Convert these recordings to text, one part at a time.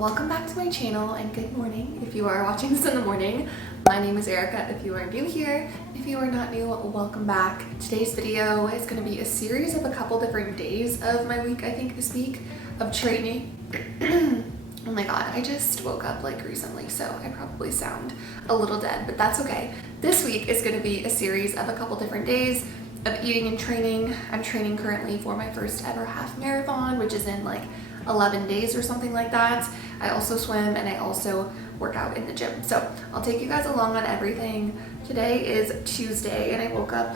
welcome back to my channel and good morning if you are watching this in the morning. My name is Erica if you are new here. If you are not new, welcome back. Today's video is going to be a series of a couple different days of my week, I think this week, of training. Oh my god, I just woke up like recently, so I probably sound a little dead, but that's okay. This week is going to be a series of a couple different days of eating and training. I'm training currently for my first ever half marathon, which is in like 11 days or something like that. I also swim and I also work out in the gym. So I'll take you guys along on everything. Today is Tuesday and I woke up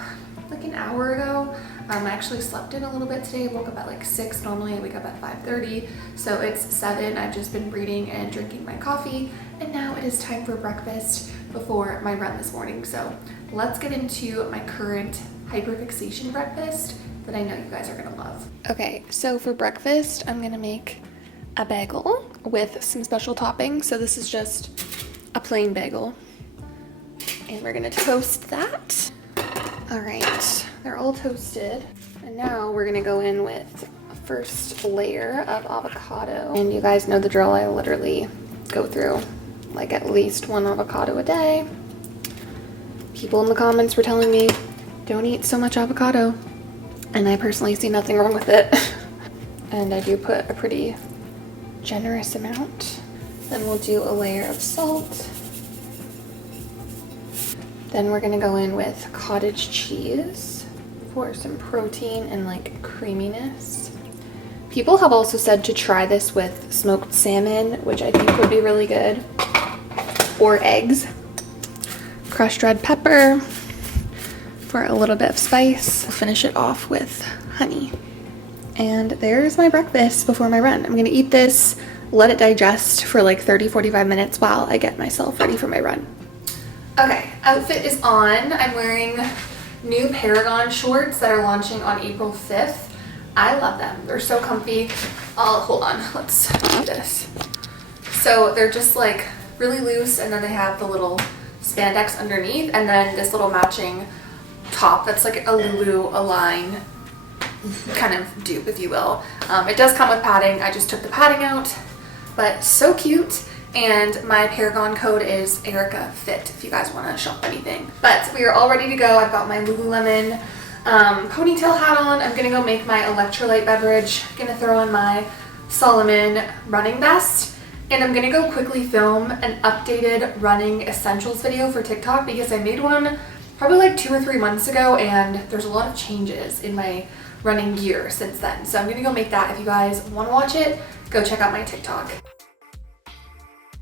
like an hour ago. I actually slept in a little bit today. I woke up at like 6. Normally I wake up at 5:30. So it's 7. I've just been reading and drinking my coffee. And now it is time for breakfast before my run this morning. So let's get into my current hyperfixation breakfast that I know you guys are gonna love. Okay, so for breakfast, I'm gonna make a bagel with some special toppings. So this is just a plain bagel. And we're gonna toast that. All right, they're all toasted. And now we're gonna go in with a first layer of avocado. And you guys know the drill, I literally go through like at least 1 avocado a day. People in the comments were telling me, don't eat so much avocado. And I personally see nothing wrong with it. And I do put a pretty generous amount. Then we'll do a layer of salt. Then we're gonna go in with cottage cheese for some protein and like creaminess. People have also said to try this with smoked salmon, which I think would be really good. Or eggs. Crushed red pepper for a little bit of spice. I'll finish it off with honey. And there's my breakfast before my run. I'm gonna eat this, let it digest for like 30-45 minutes while I get myself ready for my run. Okay, outfit is on. I'm wearing new Paragon shorts that are launching on April 5th. I love them. They're so comfy. Hold on, let's do this. So they're just like really loose, and then they have the little spandex underneath, and then this little matching top that's like a Lulu Align kind of dupe, if you will. It does come with padding. I just took the padding out, but so cute. And my Paragon code is EricaFit if you guys want to shop anything. But we are all ready to go. I've got my Lululemon ponytail hat on. I'm gonna go make my electrolyte beverage. I'm gonna throw on my Solomon running vest, and I'm gonna go quickly film an updated running essentials video for TikTok because I made one probably like 2 or 3 months ago, and there's a lot of changes in my running gear since then. So I'm gonna go make that. If you guys want to watch it, go check out my TikTok.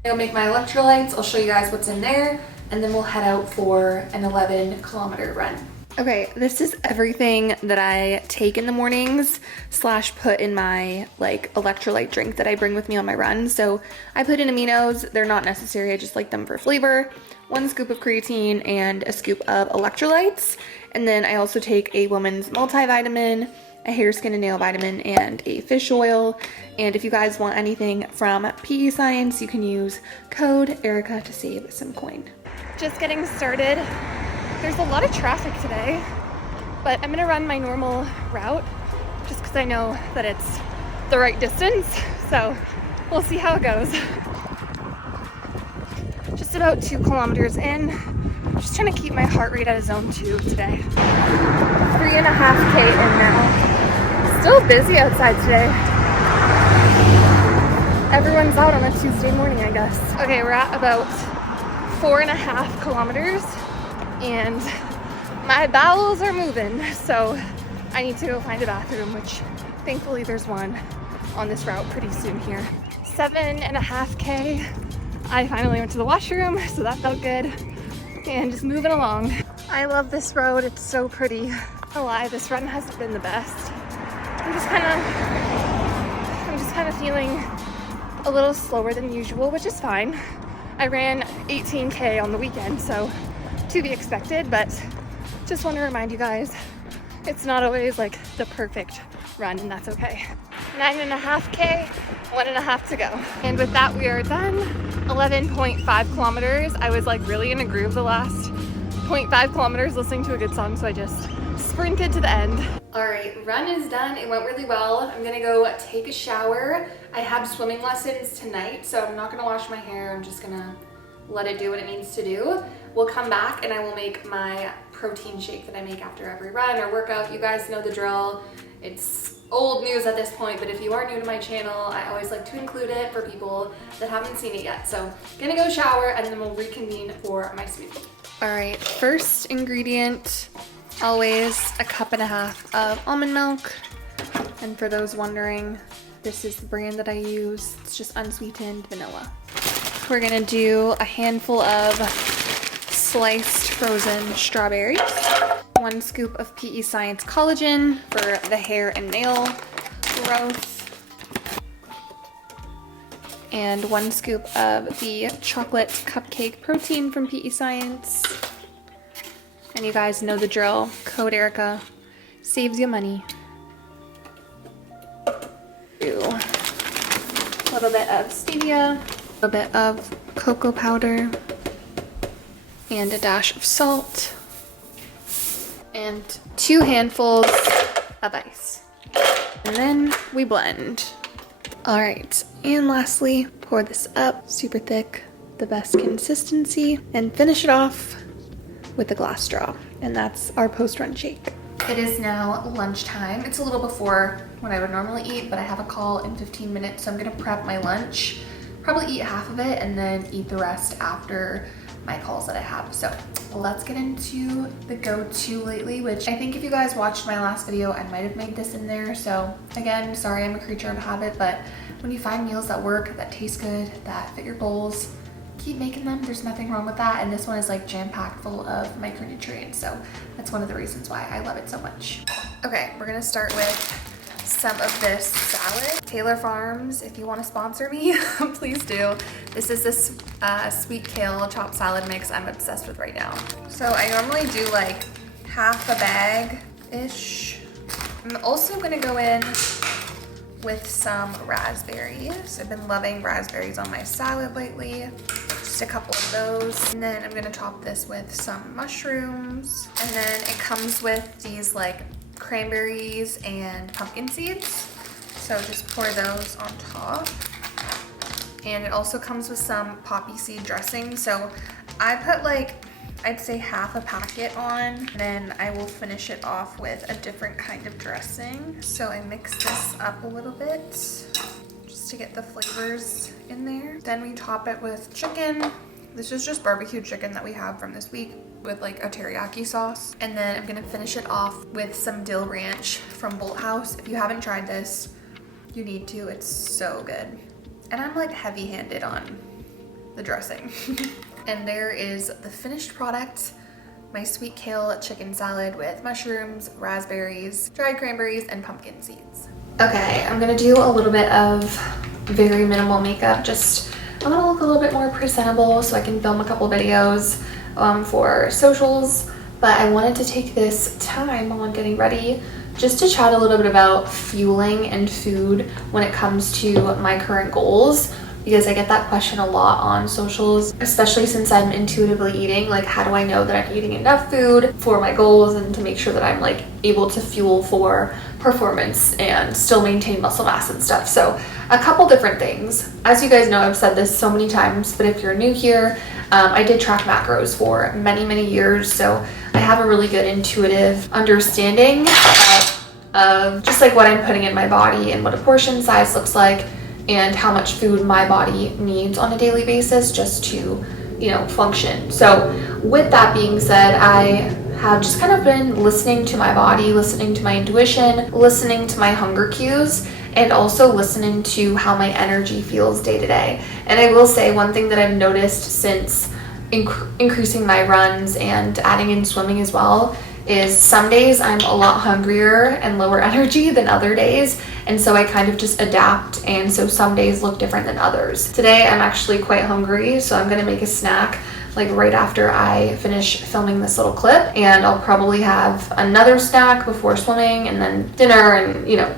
I'll make my electrolytes. I'll show you guys what's in there, and then we'll head out for an 11-kilometer run. Okay, this is everything that I take in the mornings / put in my like electrolyte drink that I bring with me on my run. So I put in aminos. They're not necessary. I just like them for flavor. 1 scoop of creatine and a scoop of electrolytes. And then I also take a woman's multivitamin, a hair, skin, and nail vitamin, and a fish oil. And if you guys want anything from PEScience, you can use code Erica to save some coin. Just getting started. There's a lot of traffic today, but I'm gonna run my normal route just because I know that it's the right distance. So we'll see how it goes. Just about 2 kilometers in. Just trying to keep my heart rate at a zone 2 today. 3.5K in now. Still busy outside today. Everyone's out on a Tuesday morning, I guess. Okay, we're at about 4.5 kilometers and my bowels are moving. So I need to go find a bathroom, which thankfully there's one on this route pretty soon here. 7.5K. I finally went to the washroom, so that felt good. And just moving along. I love this road, it's so pretty. No lie, this run hasn't been the best. I'm just kind of feeling a little slower than usual, which is fine. I ran 18K on the weekend, so to be expected, but just want to remind you guys, it's not always like the perfect run, and that's okay. 9.5K, 1.5 to go. And with that, we are done. 11.5 kilometers. I was like really in a groove the last 0.5 kilometers listening to a good song, so I just sprinted to the end. All right, run is done. It went really well. I'm gonna go take a shower. I have swimming lessons tonight, so I'm not gonna wash my hair. I'm just gonna let it do what it needs to do. We'll come back and I will make my protein shake that I make after every run or workout. You guys know the drill. It's old news at this point, but if you are new to my channel, I always like to include it for people that haven't seen it yet. So gonna go shower and then we'll reconvene for my smoothie. All right, first ingredient, always a 1.5 cups of almond milk. And for those wondering, this is the brand that I use. It's just unsweetened vanilla. We're gonna do a handful of sliced frozen strawberries, 1 scoop of PEScience collagen for the hair and nail growth, and 1 scoop of the chocolate cupcake protein from PEScience. And you guys know the drill. Code Erica saves you money. Do a little bit of stevia, a bit of cocoa powder, and a dash of salt, and 2 handfuls of ice. And then we blend. All right, and lastly, pour this up, super thick, the best consistency, and finish it off with a glass straw. And that's our post-run shake. It is now lunchtime. It's a little before when I would normally eat, but I have a call in 15 minutes, so I'm gonna prep my lunch, probably eat half of it, and then eat the rest after my calls that I have. So let's get into the go-to lately, which I think if you guys watched my last video, I might have made this in there. So again, sorry, I'm a creature of habit, but when you find meals that work, that taste good, that fit your goals, keep making them. There's nothing wrong with that. And this one is like jam-packed full of micronutrients. So that's one of the reasons why I love it so much. Okay, we're gonna start with some of this salad. Taylor Farms, if you want to sponsor me, please do. This is this sweet kale chopped salad mix I'm obsessed with right now. So I normally do like half a bag-ish. I'm also gonna go in with some raspberries. I've been loving raspberries on my salad lately. Just a couple of those. And then I'm gonna top this with some mushrooms. And then it comes with these like cranberries and pumpkin seeds. So just pour those on top. And it also comes with some poppy seed dressing. So I put like, I'd say half a packet on, then I will finish it off with a different kind of dressing. So I mix this up a little bit just to get the flavors in there. Then we top it with chicken. This is just barbecue chicken that we have from this week with like a teriyaki sauce. And then I'm gonna finish it off with some dill ranch from Bolthouse. If you haven't tried this, you need to, it's so good. And I'm like heavy-handed on the dressing. And there is the finished product, my sweet kale chicken salad with mushrooms, raspberries, dried cranberries, and pumpkin seeds. Okay, I'm gonna do a little bit of very minimal makeup. Just, I'm gonna look a little bit more presentable so I can film a couple videos for socials. But I wanted to take this time while I'm getting ready just to chat a little bit about fueling and food when it comes to my current goals. Because I get that question a lot on socials, especially since I'm intuitively eating. Like, how do I know that I'm eating enough food for my goals and to make sure that I'm like able to fuel for performance and still maintain muscle mass and stuff. So a couple different things. As you guys know, I've said this so many times, but if you're new here, I did track macros for many years. So I have a really good intuitive understanding of just like what I'm putting in my body and what a portion size looks like, and how much food my body needs on a daily basis just to, you know, function. So with that being said, I have just kind of been listening to my body, listening to my intuition, listening to my hunger cues, and also listening to how my energy feels day to day. And I will say one thing that I've noticed since increasing my runs and adding in swimming as well is some days I'm a lot hungrier and lower energy than other days, and so I kind of just adapt, and so some days look different than others. Today I'm actually quite hungry, so I'm gonna make a snack like right after I finish filming this little clip, and I'll probably have another snack before swimming and then dinner, and you know,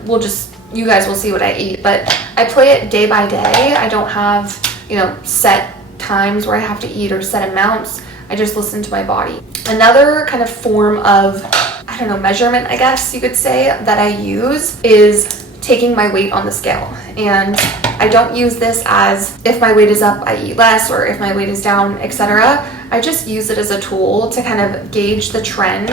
you guys will see what I eat. But I play it day by day. I don't have, you know, set times where I have to eat or set amounts. I just listen to my body. Another kind of form of I don't know, measurement, I guess you could say, that I use is taking my weight on the scale. And I don't use this as if my weight is up, I eat less, or if my weight is down, etc. I just use it as a tool to kind of gauge the trends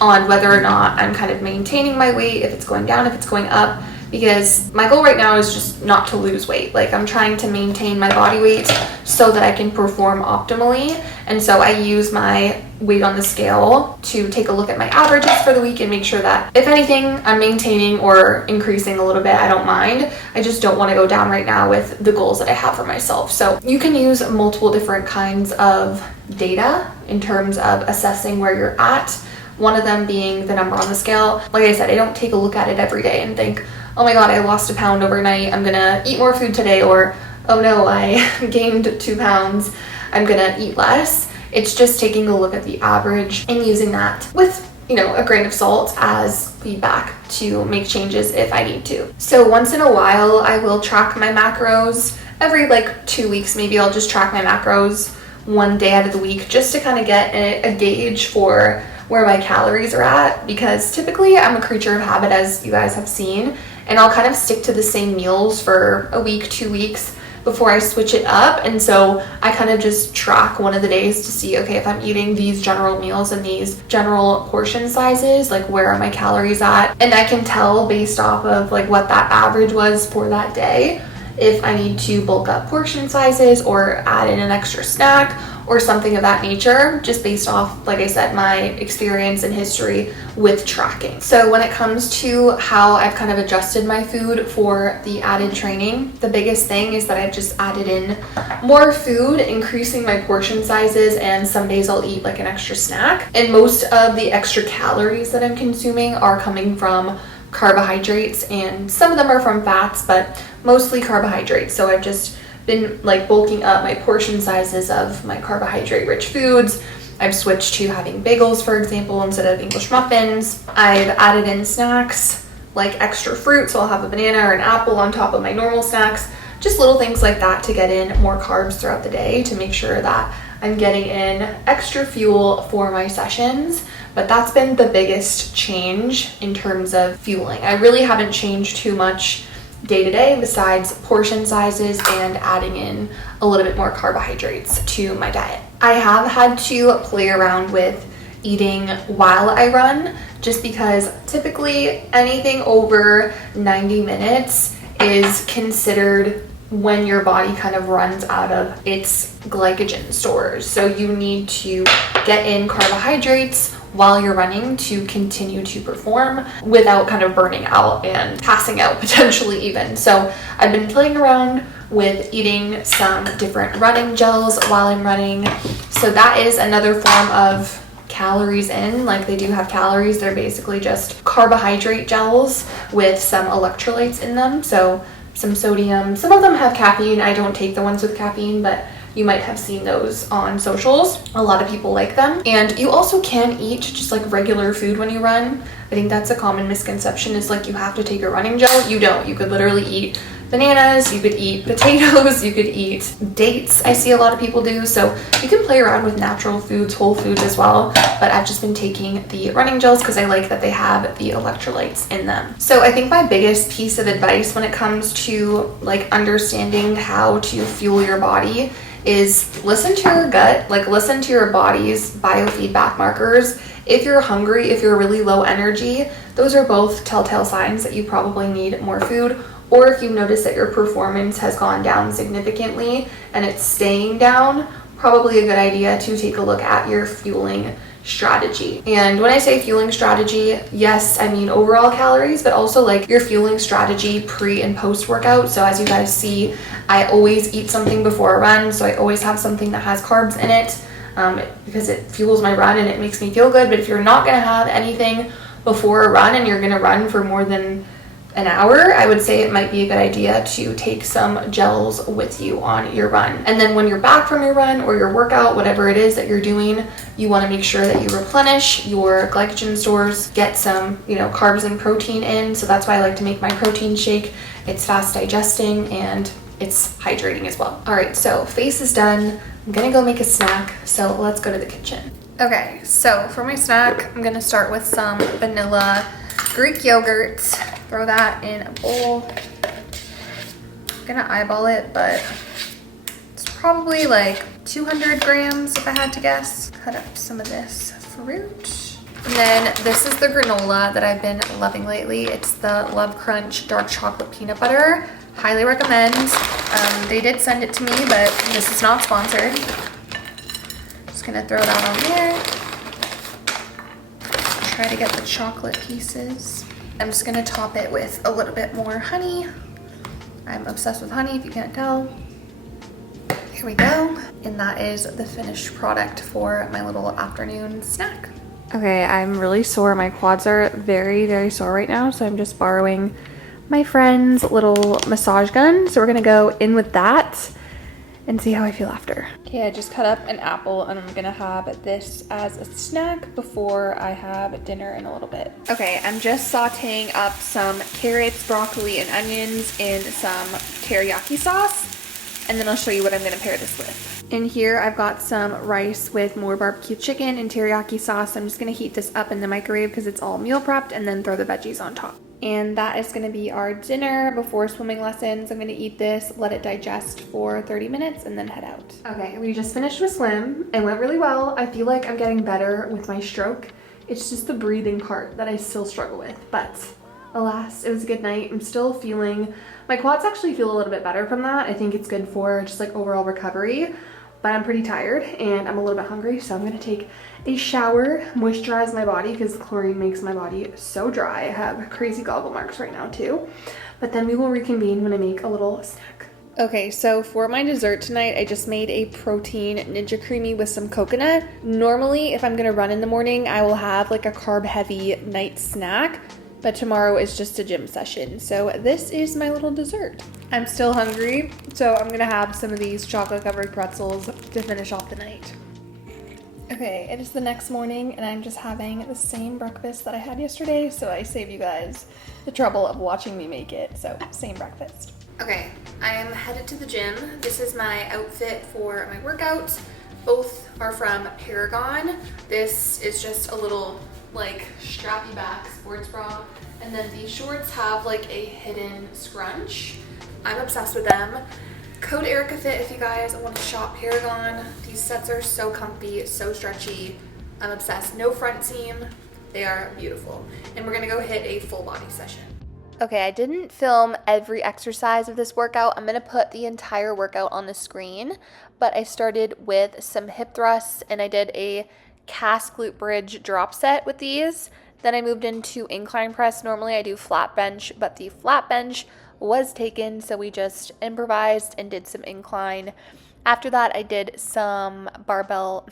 on whether or not I'm kind of maintaining my weight, if it's going down, if it's going up, because my goal right now is just not to lose weight. Like, I'm trying to maintain my body weight so that I can perform optimally. And so I use my weight on the scale to take a look at my averages for the week and make sure that if anything I'm maintaining or increasing a little bit, I don't mind. I just don't want to go down right now with the goals that I have for myself. So you can use multiple different kinds of data in terms of assessing where you're at. One of them being the number on the scale. Like I said, I don't take a look at it every day and think, oh my god, I lost a pound overnight, I'm gonna eat more food today, or oh no, I gained 2 pounds, I'm gonna eat less. It's just taking a look at the average and using that with, you know, a grain of salt as feedback to make changes if I need to. So once in a while, I will track my macros. Every like 2 weeks, maybe I'll just track my macros one day out of the week just to kind of get a gauge for where my calories are at, because typically I'm a creature of habit, as you guys have seen, and I'll kind of stick to the same meals for a week, 2 weeks before I switch it up. And so I kind of just track one of the days to see, okay, if I'm eating these general meals and these general portion sizes, like where are my calories at? And I can tell based off of like what that average was for that day, if I need to bulk up portion sizes or add in an extra snack or something of that nature, just based off, like I said, my experience and history with tracking. So when it comes to how I've kind of adjusted my food for the added training, the biggest thing is that I've just added in more food, increasing my portion sizes, and some days I'll eat like an extra snack. And most of the extra calories that I'm consuming are coming from carbohydrates, and some of them are from fats, but mostly carbohydrates. So I've just been like bulking up my portion sizes of my carbohydrate rich foods. I've switched to having bagels, for example, instead of English muffins. I've added in snacks like extra fruit, so I'll have a banana or an apple on top of my normal snacks. Just little things like that to get in more carbs throughout the day to make sure that I'm getting in extra fuel for my sessions. But that's been the biggest change in terms of fueling. I really haven't changed too much day to day besides portion sizes and adding in a little bit more carbohydrates to my diet. I have had to play around with eating while I run, just because typically anything over 90 minutes is considered when your body kind of runs out of its glycogen stores. So you need to get in carbohydrates while you're running to continue to perform without kind of burning out and passing out potentially even. So I've been playing around with eating some different running gels while I'm running. So that is another form of calories in. Like, they do have calories. They're basically just carbohydrate gels with some electrolytes in them. So some sodium. Some of them have caffeine. I don't take the ones with caffeine, but you might have seen those on socials. A lot of people like them. And you also can eat just like regular food when you run. I think that's a common misconception, is like you have to take a running gel. You don't. You could literally eat bananas, you could eat potatoes, you could eat dates. I see a lot of people do. So you can play around with natural foods, whole foods as well. But I've just been taking the running gels because I like that they have the electrolytes in them. So I think my biggest piece of advice when it comes to like understanding how to fuel your body is listen to your gut, like listen to your body's biofeedback markers. If you're hungry, if you're really low energy, those are both telltale signs that you probably need more food. Or if you notice that your performance has gone down significantly and it's staying down, probably a good idea to take a look at your fueling strategy. And when I say fueling strategy, yes, I mean overall calories, but also like your fueling strategy pre and post workout. So as you guys see, I always eat something before a run. So I always have something that has carbs in it because it fuels my run and it makes me feel good. But if you're not going to have anything before a run and you're going to run for more than an hour, I would say it might be a good idea to take some gels with you on your run. And then when you're back from your run or your workout, whatever it is that you're doing, you want to make sure that you replenish your glycogen stores, get some, carbs and protein in. So that's why I like to make my protein shake. It's fast digesting and it's hydrating as well. All right, so face is done. I'm gonna go make a snack. So let's go to the kitchen. Okay, so for my snack, I'm gonna start with some vanilla Greek yogurt. Throw that in a bowl. I'm gonna eyeball it, but it's probably like 200 grams if I had to guess. Cut up some of this fruit. And then this is the granola that I've been loving lately. It's the Love Crunch dark chocolate peanut butter. Highly recommend. They did send it to me, but this is not sponsored. Just gonna throw that on there. Try to get the chocolate pieces. I'm just gonna top it with a little bit more honey. I'm obsessed with honey, if you can't tell. Here we go. And that is the finished product for my little afternoon snack. Okay, I'm really sore. My quads are very, very sore right now, so I'm just borrowing my friend's little massage gun. So we're gonna go in with that and see how I feel after. Okay, I just cut up an apple and I'm gonna have this as a snack before I have dinner in a little bit. Okay, I'm just sauteing up some carrots, broccoli, and onions in some teriyaki sauce, and then I'll show you what I'm gonna pair this with. In here, I've got some rice with more barbecue chicken and teriyaki sauce. I'm just gonna heat this up in the microwave because it's all meal prepped, and then throw the veggies on top. And that is gonna be our dinner before swimming lessons. I'm gonna eat this, let it digest for 30 minutes, and then head out. Okay, we just finished with swim. It went really well. I feel like I'm getting better with my stroke. It's just the breathing part that I still struggle with, but alas, it was a good night. I'm still feeling, my quads actually feel a little bit better from that. I think it's good for just like overall recovery, but I'm pretty tired and I'm a little bit hungry, so I'm gonna take a shower, moisturize my body because chlorine makes my body so dry. I have crazy goggle marks right now too, but then we will reconvene when I make a little snack. Okay, so for my dessert tonight, I just made a protein Ninja Creamy with some coconut. Normally, if I'm gonna run in the morning, I will have like a carb heavy night snack, but tomorrow is just a gym session. So this is my little dessert. I'm still hungry, so I'm gonna have some of these chocolate covered pretzels to finish off the night. Okay, it is the next morning and I'm just having the same breakfast that I had yesterday, so I saved you guys the trouble of watching me make it, so same breakfast. Okay, I am headed to the gym. This is my outfit for my workout. Both are from Paragon. This is just a little like strappy back sports bra, and then these shorts have like a hidden scrunch. I'm obsessed with them. Code EricaFit if you guys want to shop Paragon. These sets are so comfy, so stretchy. I'm obsessed. No front seam. They are beautiful. And we're gonna go hit a full body session. Okay, I didn't film every exercise of this workout. I'm gonna put the entire workout on the screen, but I started with some hip thrusts and I did a cast glute bridge drop set with these. Then I moved into incline press. Normally I do flat bench, but the flat bench was taken, so we just improvised and did some incline. After that, I did some dumbbell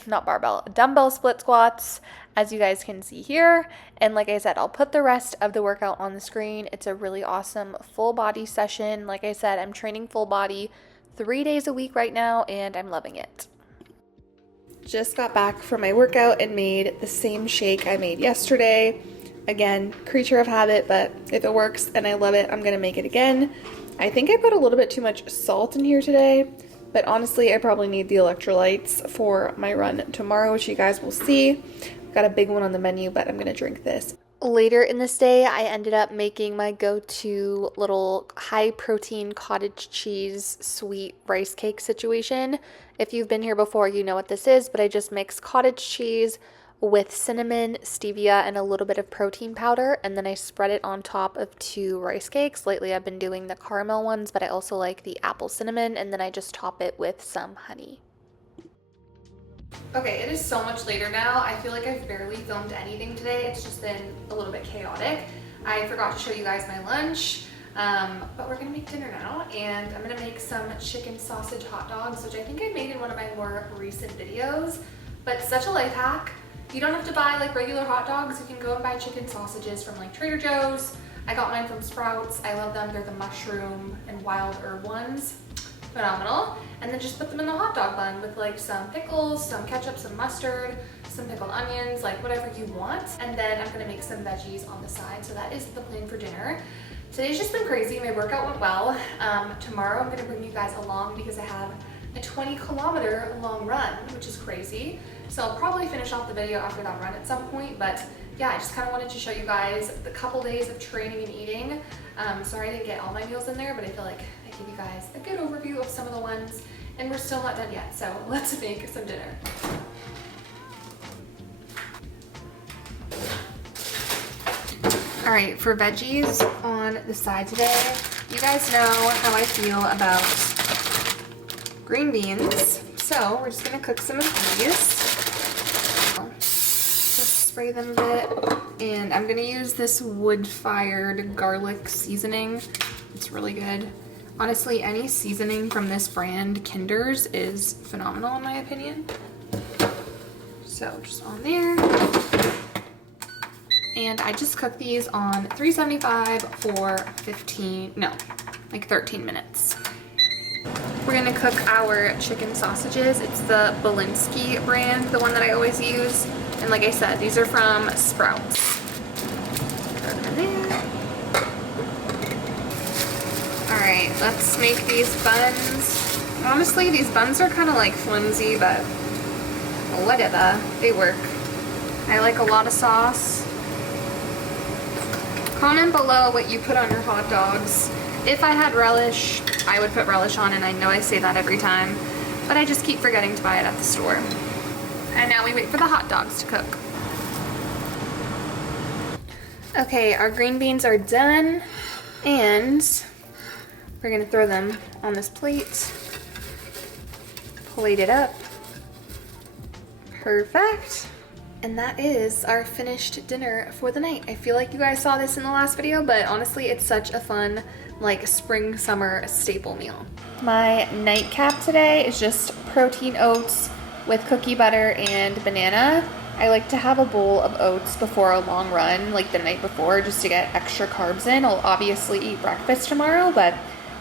split squats, as you guys can see here. And like I said, I'll put the rest of the workout on the screen. It's a really awesome full body session. Like I said, I'm training full body 3 days a week right now, and I'm loving it. Just got back from my workout and made the same shake I made yesterday. Again, creature of habit, but if it works and I love it, I'm gonna make it again. I think I put a little bit too much salt in here today, but honestly, I probably need the electrolytes for my run tomorrow, which you guys will see. I've got a big one on the menu, but I'm gonna drink this. Later in this day, I ended up making my go-to little high-protein cottage cheese sweet rice cake situation. If you've been here before, you know what this is, but I just mix cottage cheese with cinnamon, stevia, and a little bit of protein powder, and then I spread it on top of 2 rice cakes. Lately, I've been doing the caramel ones, but I also like the apple cinnamon, and then I just top it with some honey. Okay, it is so much later now. I feel like I've barely filmed anything today. It's just been a little bit chaotic. I forgot to show you guys my lunch, but we're gonna make dinner now, and I'm gonna make some chicken sausage hot dogs, which I think I made in one of my more recent videos, but such a life hack. You don't have to buy like regular hot dogs. You can go and buy chicken sausages from like Trader Joe's. I got mine from Sprouts. I love them. They're the mushroom and wild herb ones. Phenomenal. And then just put them in the hot dog bun with like some pickles, some ketchup, some mustard, some pickled onions, like whatever you want. And then I'm gonna make some veggies on the side. So that is the plan for dinner. Today's just been crazy. My workout went well. Tomorrow I'm gonna bring you guys along because I have a 20-kilometer long run, which is crazy. So I'll probably finish off the video after that run at some point, but yeah, I just kind of wanted to show you guys the couple days of training and eating. Sorry I didn't get all my meals in there, but I feel like I gave you guys a good overview of some of the ones, and we're still not done yet, so let's make some dinner. All right, for veggies on the side today, you guys know how I feel about green beans, so we're just gonna cook some of these. Just spray them a bit, and I'm gonna use this wood-fired garlic seasoning. It's really good. Honestly, any seasoning from this brand, Kinder's, is phenomenal in my opinion. So just on there. And I just cooked these on 375 for 13 minutes. We're gonna cook our chicken sausages. It's the Belinsky brand, the one that I always use. And like I said, these are from Sprouts. Throw them in there. All right, let's make these buns. Honestly, these buns are kind of like flimsy, but whatever, they work. I like a lot of sauce. Comment below what you put on your hot dogs. If I had relish, I would put relish on, and I know I say that every time, but I just keep forgetting to buy it at the store. And now we wait for the hot dogs to cook. Okay, our green beans are done, and we're gonna throw them on this plate. Plate it up. Perfect. And that is our finished dinner for the night. I feel like you guys saw this in the last video, but honestly, it's such a fun, like, spring, summer staple meal. My nightcap today is just protein oats with cookie butter and banana. I like to have a bowl of oats before a long run, like the night before, just to get extra carbs in. I'll obviously eat breakfast tomorrow, but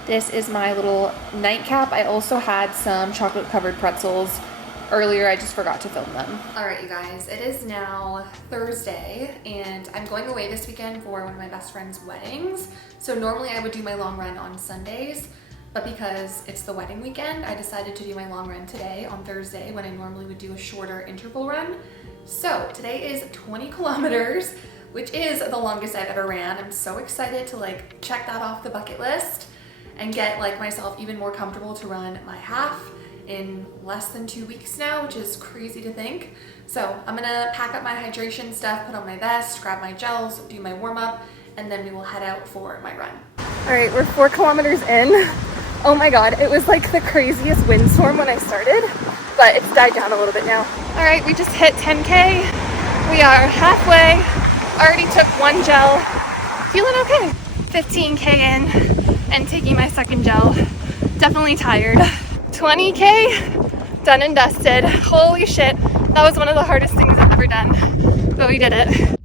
this is my little nightcap. I also had some chocolate-covered pretzels earlier. I just forgot to film them. All right, you guys, it is now Thursday, and I'm going away this weekend for one of my best friend's weddings. So normally I would do my long run on Sundays, but because it's the wedding weekend, I decided to do my long run today on Thursday when I normally would do a shorter interval run. So today is 20 kilometers, which is the longest I've ever ran. I'm so excited to like check that off the bucket list and get like myself even more comfortable to run my half in less than 2 weeks now, which is crazy to think. So I'm gonna pack up my hydration stuff, put on my vest, grab my gels, do my warm up, and then we will head out for my run. All right, we're 4 kilometers in. Oh my God, it was like the craziest windstorm when I started, but it's died down a little bit now. All right, we just hit 10K. We are halfway. Already took 1 gel. Feeling okay. 15K in and taking my second gel. Definitely tired. 20K done and dusted. Holy shit, that was one of the hardest things I've ever done, but we did it.